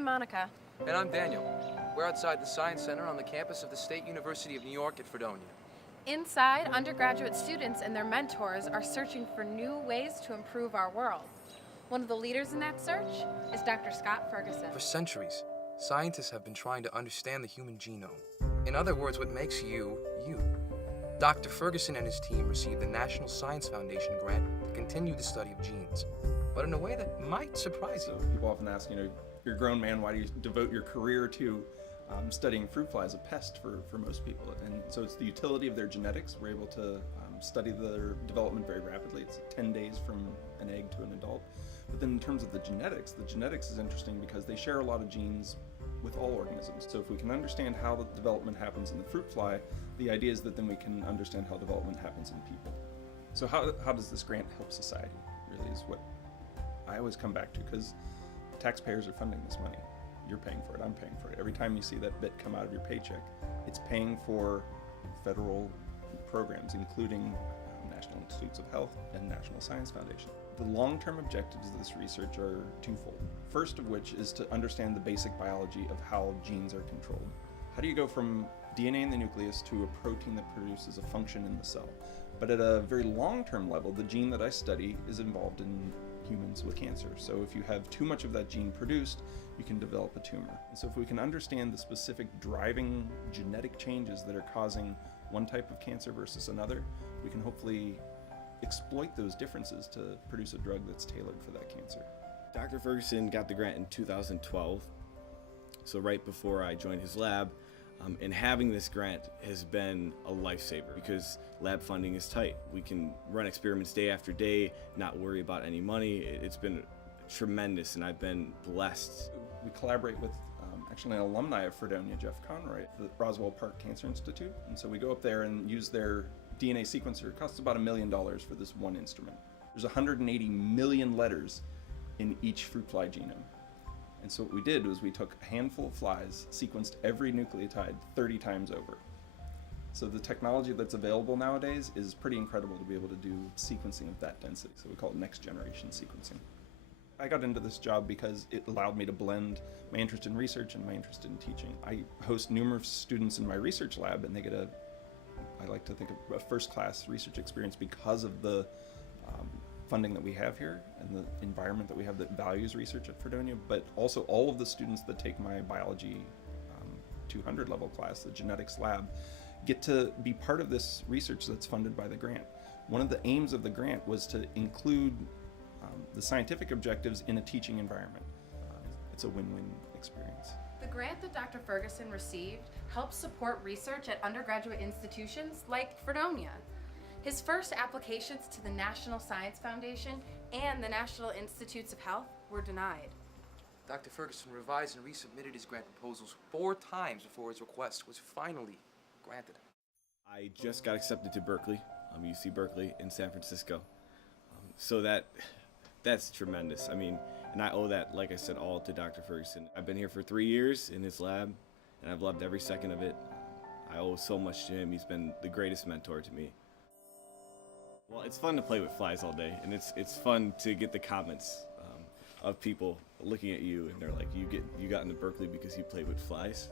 I'm Monica. And I'm Daniel. We're outside the Science Center on the campus of the State University of New York at Fredonia. Inside, undergraduate students and their mentors are searching for new ways to improve our world. One of the leaders in that search is Dr. Scott Ferguson. For centuries, scientists have been trying to understand the human genome. In other words, what makes you, you. Dr. Ferguson and his team received the National Science Foundation grant to continue the study of genes, but in a way that might surprise you. People often ask, you're a grown man, why do you devote your career to studying fruit fly as a pest for most people? And so it's the utility of their genetics. We're able to study their development very rapidly. It's 10 days from an egg to an adult. But then in terms of the genetics is interesting because they share a lot of genes with all organisms. So if we can understand how the development happens in the fruit fly, the idea is that then we can understand how development happens in people. So how does this grant help society, really, is what I always come back to, because taxpayers are funding this money. You're paying for it, I'm paying for it. Every time you see that bit come out of your paycheck, it's paying for federal programs, including National Institutes of Health and National Science Foundation. The long-term objectives of this research are twofold. First of which is to understand the basic biology of how genes are controlled. How do you go from DNA in the nucleus to a protein that produces a function in the cell? But at a very long-term level, the gene that I study is involved in humans with cancer. So if you have too much of that gene produced, you can develop a tumor. And so if we can understand the specific driving genetic changes that are causing one type of cancer versus another, we can hopefully exploit those differences to produce a drug that's tailored for that cancer. Dr. Ferguson got the grant in 2012, so right before I joined his lab, and having this grant has been a lifesaver because lab funding is tight. We can run experiments day after day, not worry about any money. It's been tremendous, and I've been blessed. We collaborate with actually an alumni of Fredonia, Jeff Conroy, at the Roswell Park Cancer Institute. And so we go up there and use their DNA sequencer. It costs about $1 million for this one instrument. There's 180 million letters in each fruit fly genome. And so what we did was we took a handful of flies, sequenced every nucleotide 30 times over. So the technology that's available nowadays is pretty incredible to be able to do sequencing of that density. So we call it next generation sequencing. I got into this job because it allowed me to blend my interest in research and my interest in teaching. I host numerous students in my research lab, and they get I like to think of a first-class research experience because of the funding that we have here and the environment that we have that values research at Fredonia, but also all of the students that take my biology 200 level class, the genetics lab, get to be part of this research that's funded by the grant. One of the aims of the grant was to include the scientific objectives in a teaching environment. It's a win-win experience. The grant that Dr. Ferguson received helps support research at undergraduate institutions like Fredonia. His first applications to the National Science Foundation and the National Institutes of Health were denied. Dr. Ferguson revised and resubmitted his grant proposals 4 times before his request was finally granted. I just got accepted to Berkeley, UC Berkeley in San Francisco. So that's tremendous. And I owe that, like I said, all to Dr. Ferguson. I've been here for 3 years in his lab, and I've loved every second of it. I owe so much to him. He's been the greatest mentor to me. Well, it's fun to play with flies all day, and it's fun to get the comments of people looking at you, and they're like, you got into Berkeley because you played with flies?